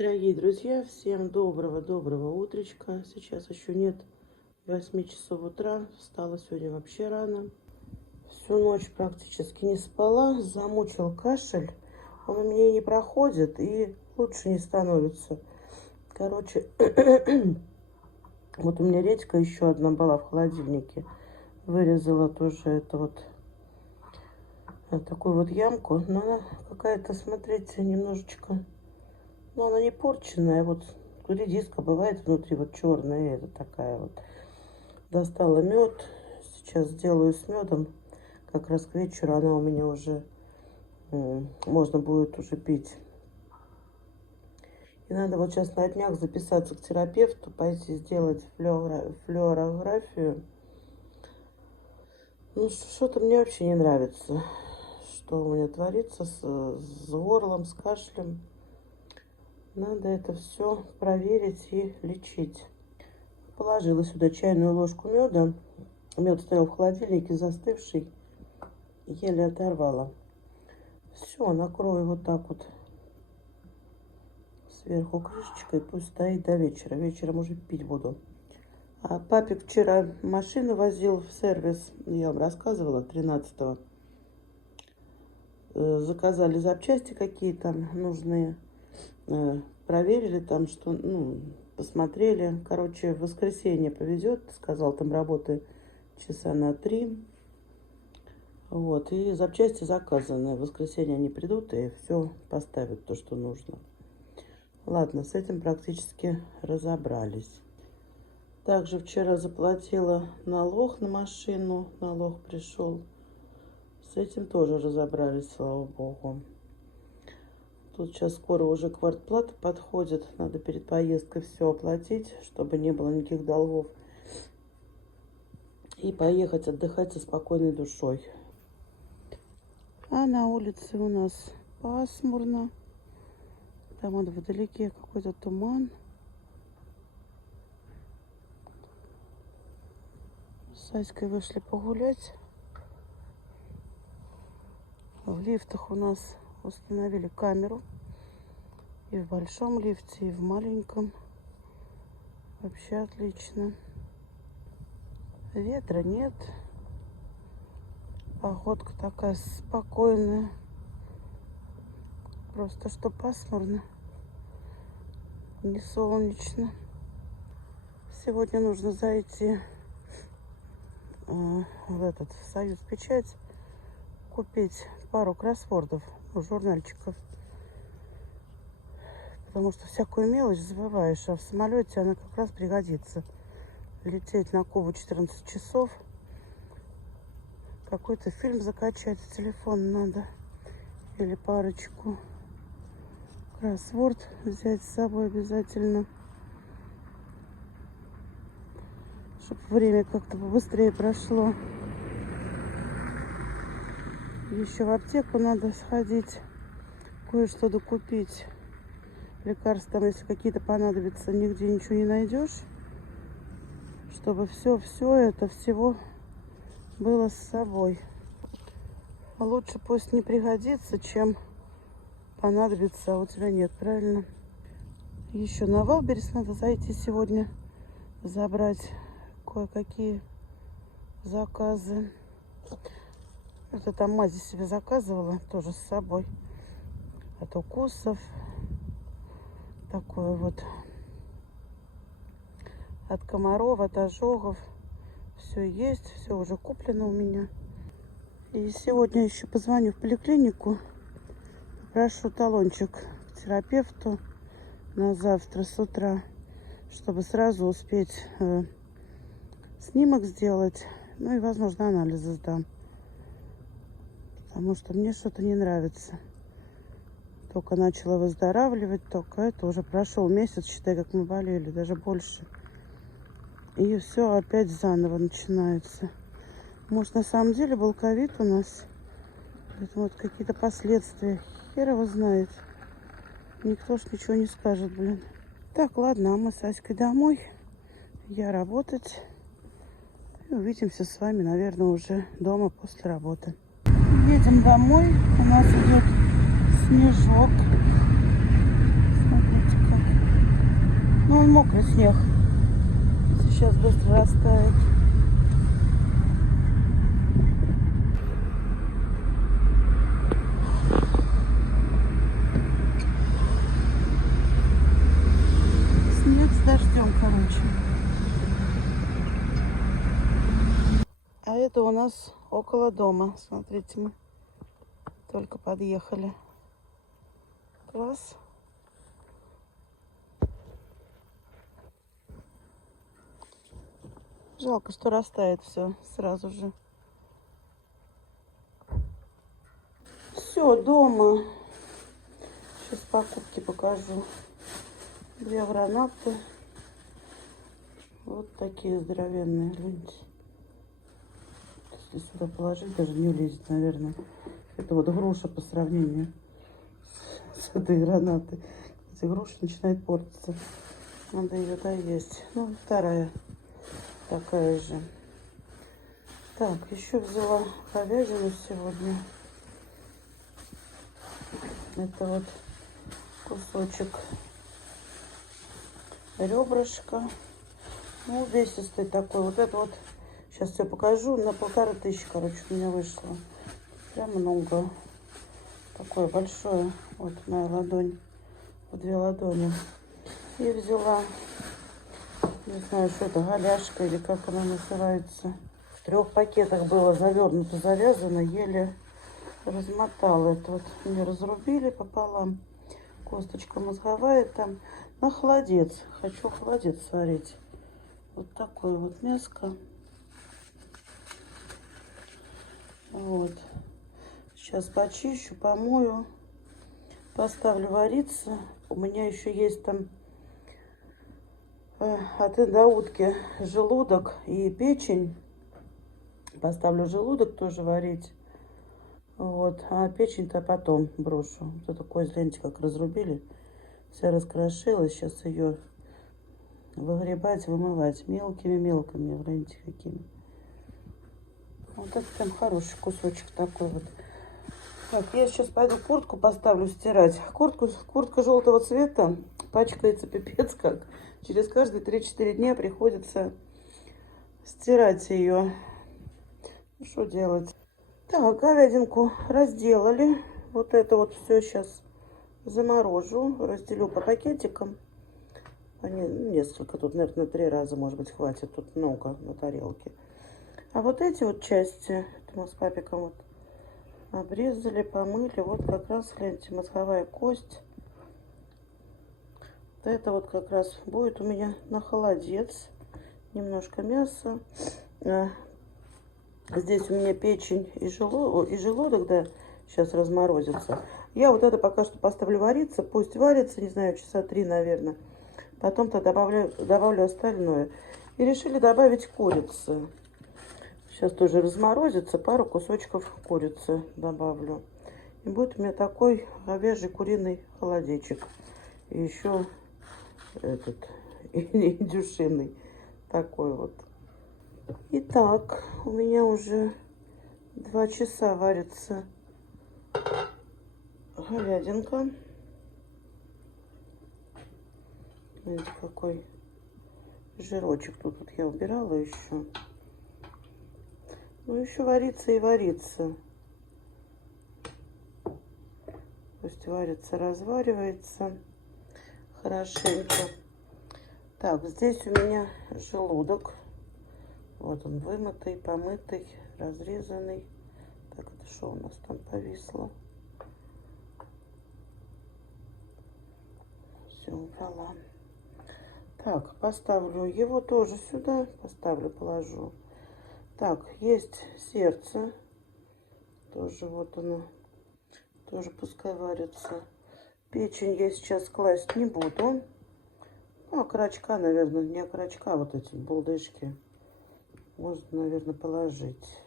Дорогие друзья, всем доброго утречка. Сейчас еще нет 8 часов утра. Встала сегодня вообще рано. Всю ночь практически не спала. Замучил кашель. Он у меня не проходит и лучше не становится. Короче, вот у меня редька еще одна была в холодильнике. Вырезала тоже это вот такую вот ямку. Но она какая-то, смотрите, немножечко... Но она не порченная. Вот редиска бывает внутри вот черная. Это такая вот. Достала мед. Сейчас сделаю с медом. Как раз к вечеру она у меня уже... можно будет уже пить. И надо вот сейчас на днях записаться к терапевту. Пойти сделать флюорографию. Ну, что-то мне вообще не нравится. Что у меня творится с горлом, с кашлем. Надо это все проверить и лечить. Положила сюда чайную ложку меда. Мед стоял в холодильнике застывший. Еле оторвала. Все, накрою вот так вот сверху крышечкой. Пусть стоит до вечера. Вечером уже пить буду. А папик вчера машину возил в сервис. Я вам рассказывала, 13-го. Заказали запчасти какие-то нужные. Проверили там, что, посмотрели. Короче, в воскресенье повезет. Сказал, там работы часа на 3. Вот, и запчасти заказаны. В воскресенье они придут и все поставят, то, что нужно. Ладно, с этим практически разобрались. Также вчера заплатила налог на машину. Налог пришел. С этим тоже разобрались, слава богу. Тут сейчас скоро уже квартплата подходит. Надо перед поездкой все оплатить, чтобы не было никаких долгов. И поехать отдыхать со спокойной душой. А на улице у нас пасмурно. Там вот вдалеке какой-то туман. С Аськой вышли погулять. В лифтах у нас установили камеру. И в большом лифте, и в маленьком. Вообще отлично. Ветра нет. Погодка такая спокойная. Просто что пасмурно. Не солнечно. Сегодня нужно зайти в этот Союз Печать. Купить пару кроссвордов, журнальчиков. Потому что всякую мелочь забываешь, а в самолете она как раз пригодится. Лететь на Кубу 14 часов. Какой-то фильм закачать в телефон надо. Или парочку. Кроссворд взять с собой обязательно. Чтобы время как-то побыстрее прошло. Еще в аптеку надо сходить. Кое-что докупить. Лекарства, там, если какие-то понадобятся, нигде ничего не найдешь. Чтобы все это всего было с собой. Лучше пусть не пригодится, чем понадобится, а у тебя нет, правильно? Еще на Валберес надо зайти сегодня, забрать кое-какие заказы. Это там мази себе заказывала, тоже с собой. От укусов. Такое вот. От комаров, от ожогов. Все есть, все уже куплено у меня. И сегодня еще позвоню в поликлинику. Прошу талончик к терапевту на завтра с утра, чтобы сразу успеть снимок сделать. Ну и, возможно, анализы сдам. Потому что мне что-то не нравится. Только начала выздоравливать, только это уже прошел месяц, считай, как мы болели, даже больше. И все опять заново начинается. Может, на самом деле был ковид у нас. Это вот какие-то последствия. Хер его знает. Никто ж ничего не скажет, блин. Так, ладно, а мы с Аськой домой. Я работать. И увидимся с вами, наверное, уже дома после работы. Едем домой. У нас идет снежок. Смотрите-ка. мокрый снег. Сейчас быстро растает. Снег с дождем, короче. А это у нас около дома. Смотрите, мы только подъехали. Класс. Жалко, что растает все сразу же. Все, дома. Сейчас покупки покажу. 2 гранаты. Вот такие здоровенные, гляньте. Если сюда положить, даже не влезет, наверное. Это вот груша по сравнению с этой гранатой. Эти груши начинает портиться. Надо ее доесть. Ну, вторая такая же. Так, еще взяла говядину сегодня. Это вот кусочек ребрышка. Ну, увесистый такой. Вот это вот, сейчас все покажу, на 1500, короче, у меня вышло. Прям много. Такое большое. Вот моя ладонь. В 2 ладони. И взяла, не знаю, что это, голяшка или как она называется. В 3 пакетах было завернуто, завязано, еле размотала. Это вот мне разрубили пополам. Косточка мозговая там. На холодец. Хочу холодец сварить. Вот такое вот мяско. Вот. Сейчас почищу, помою. Поставлю вариться. У меня еще есть там от индаутки желудок и печень. Поставлю желудок тоже варить. Вот. А печень-то потом брошу. Вот эту кость, гляньте, как разрубили. Вся раскрошилась. Сейчас ее выгребать, вымывать мелкими-мелкими. Гляньте, какими. Вот это прям хороший кусочек такой вот. Так, я сейчас пойду куртку поставлю стирать. Куртка желтого цвета пачкается пипец как. Через каждые 3-4 дня приходится стирать ее. Ну, что делать? Так, говядинку разделали. Вот это вот все сейчас заморожу. Разделю по пакетикам. Они, несколько, тут, наверное, 3 раза, может быть, хватит. Тут много на тарелке. А вот эти вот части, это мы с папиком вот обрезали, помыли. Вот как раз, гляньте, мозговая кость. Вот это вот как раз будет у меня на холодец. Немножко мяса. Здесь у меня печень и желудок, да, сейчас разморозится. Я вот это пока что поставлю вариться. Пусть варится, не знаю, часа 3, наверное. Потом-то добавлю остальное. И решили добавить курицы. Сейчас тоже разморозится. Пару кусочков курицы добавлю. И будет у меня такой говяжий куриный холодечек. И еще этот индюшиный. Такой вот. Итак, у меня уже 2 часа варится говядинка. Видите, какой жирочек тут я убирала еще. Ну, еще варится и варится. Пусть варится, разваривается хорошенько. Так, здесь у меня желудок. Вот он вымытый, помытый, разрезанный. Так, это что у нас там повисло? Все, убрала. Так, поставлю его тоже сюда. Поставлю, положу. Так, есть сердце. Тоже вот оно. Тоже пускай варится. Печень я сейчас класть не буду. Ну, окорочка, наверное, не окорочка, вот эти булдышки. Можно, наверное, положить.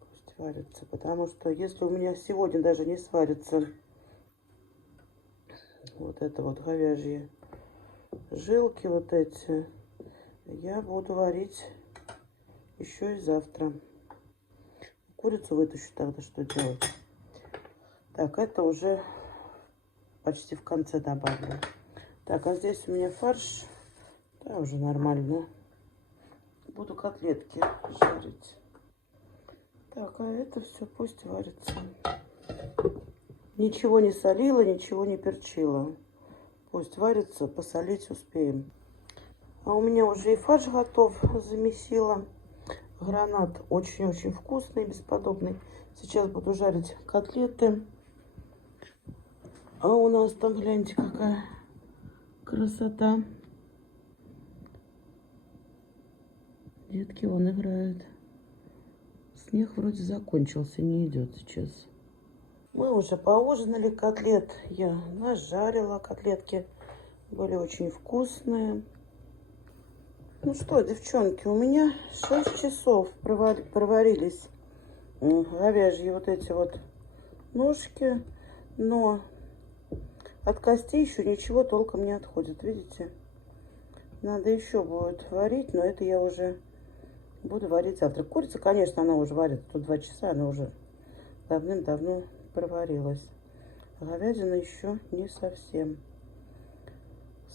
Пусть варится. Потому что если у меня сегодня даже не сварится вот это вот говяжьи жилки, вот эти, я буду варить еще и завтра. Курицу вытащу тогда, что делать. Так, это уже почти в конце добавлю. Так, а здесь у меня фарш. Да, уже нормально. Буду котлетки жарить. Так, а это все пусть варится. Ничего не солила, ничего не перчила. Пусть варится, посолить успеем. А у меня уже и фарш готов, замесила. Гранат очень-очень вкусный, бесподобный. Сейчас буду жарить котлеты. А у нас там, гляньте, какая красота. Детки вон играют. Снег вроде закончился, не идет сейчас. Мы уже поужинали, котлет я нажарила. Котлетки были очень вкусные. Ну что, девчонки, у меня 6 часов проварились говяжьи вот эти вот ножки. Но от костей еще ничего толком не отходит, видите? Надо еще будет варить, но это я уже буду варить завтра. Курица, конечно, она уже варит. Тут 2 часа, она уже давным-давно проварилась. А говядина еще не совсем.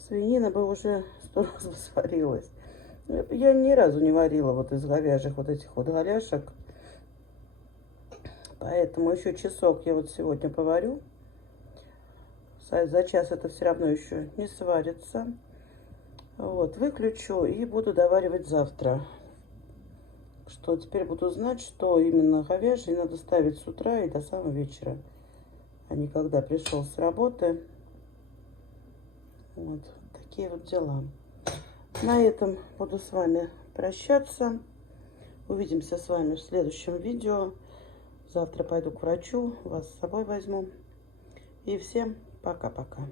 Свинина бы уже 100 раз бы сварилась. Я ни разу не варила вот из говяжьих вот этих вот голяшек. Поэтому еще часок я вот сегодня поварю. За час это все равно еще не сварится. Вот, выключу и буду доваривать завтра. Что теперь буду знать, что именно говяжий надо ставить с утра и до самого вечера, а не когда пришел с работы. Вот такие вот дела. На этом буду с вами прощаться. Увидимся с вами в следующем видео. Завтра пойду к врачу, вас с собой возьму. И всем пока-пока.